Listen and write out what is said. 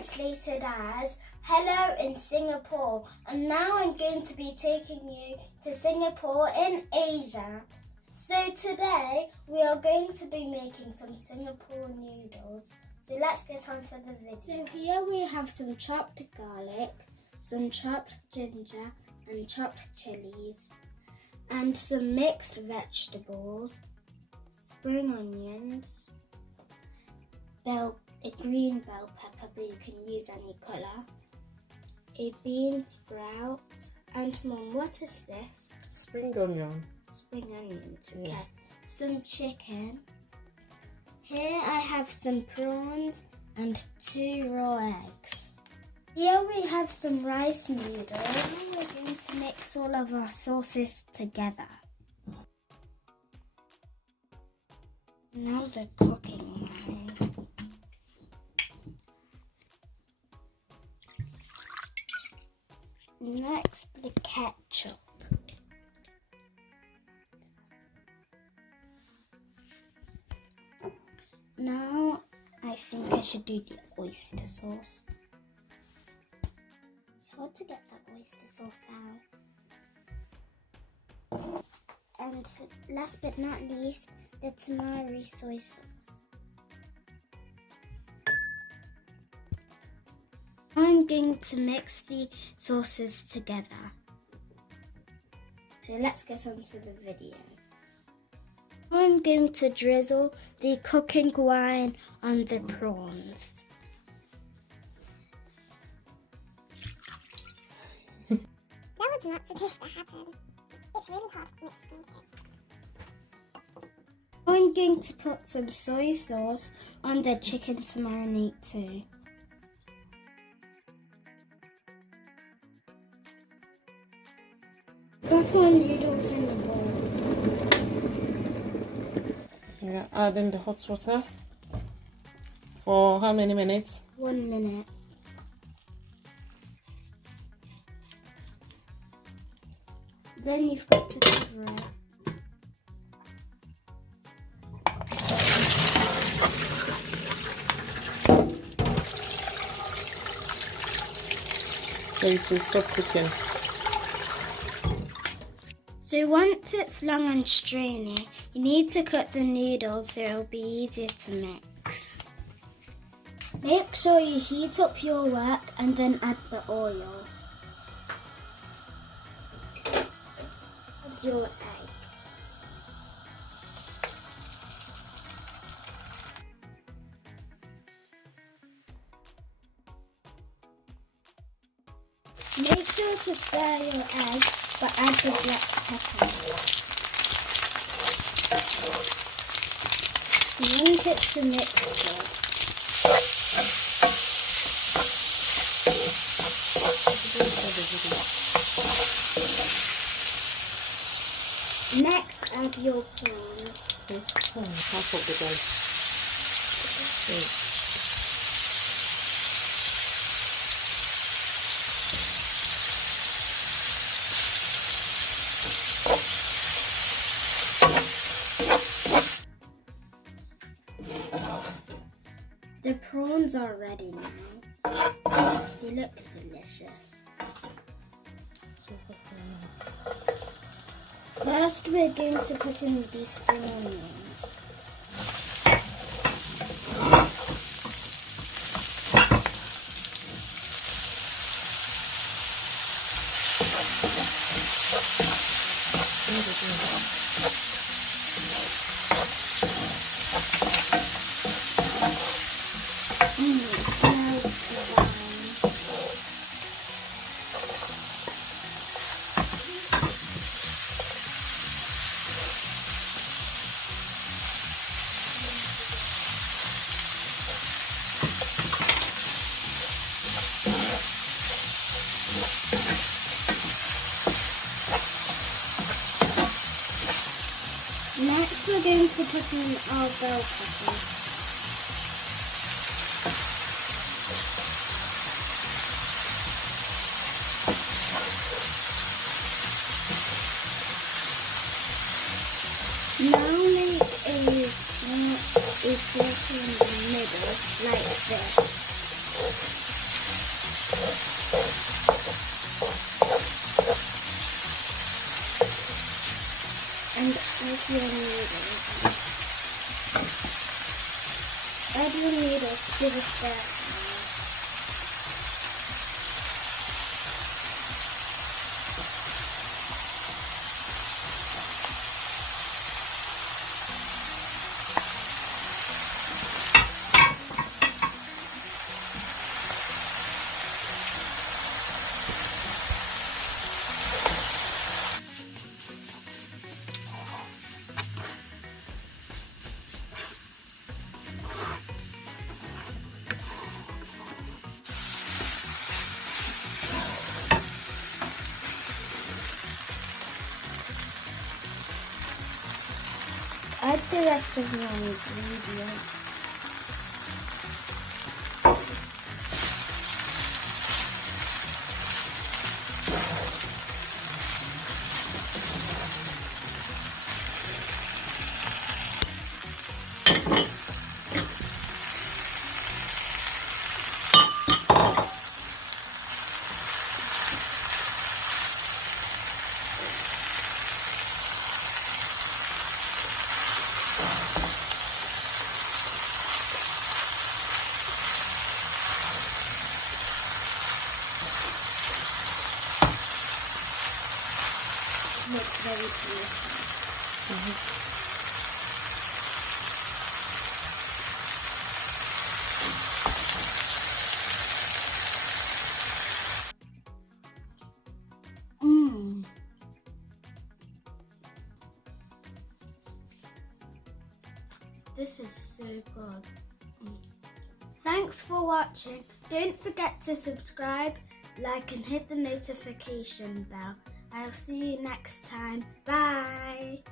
translated as hello in Singapore, and now I'm going to be taking you to Singapore in Asia. So today we are going to be making some Singapore noodles. So let's get on to the video. So here we have some chopped garlic, some chopped ginger and chopped chillies, and some mixed vegetables, spring onions, a green bell pepper, but you can use any colour, a bean sprout, and Mum, what is this? Spring onion. Spring onions, okay. Yeah. Some chicken. Here I have some prawns and 2 raw eggs. Here we have some rice noodles. Now we're going to mix all of our sauces together. Now the cooking line. Next, the ketchup. Now, I think I should do the oyster sauce. It's hard to get that oyster sauce out. And last but not least, the tamari soy sauce. I'm going to mix the sauces together. So let's get on to the video. I'm going to drizzle the cooking wine on the prawns. That was not supposed to happen. It's really hot mixed in here. I'm going to put some soy sauce on the chicken to marinate too. Got our noodles in the bowl. Yeah, add in the hot water for how many minutes? 1 minute. Then you've got to cover it. So it will stop cooking. So once it's long and strainy, you need to cut the noodles so it'll be easier to mix. Make sure you heat up your wok and then add the oil. Add your egg. Make sure to stir your egg, but add the black pepper. You want it to mix good. Next, add your prawns. Half of the bag. The prawns are ready now. They look delicious. First, we're going to put in these spring onions. Next, we're going to put in our bell peppers. Now make a circle in the middle like this. your noodles. Add your noodles to the stir fry. Add the rest of your ingredients. Looks very delicious. This is so good. Thanks for watching. Don't forget to subscribe, like and hit the notification bell. I'll see you next time. Bye.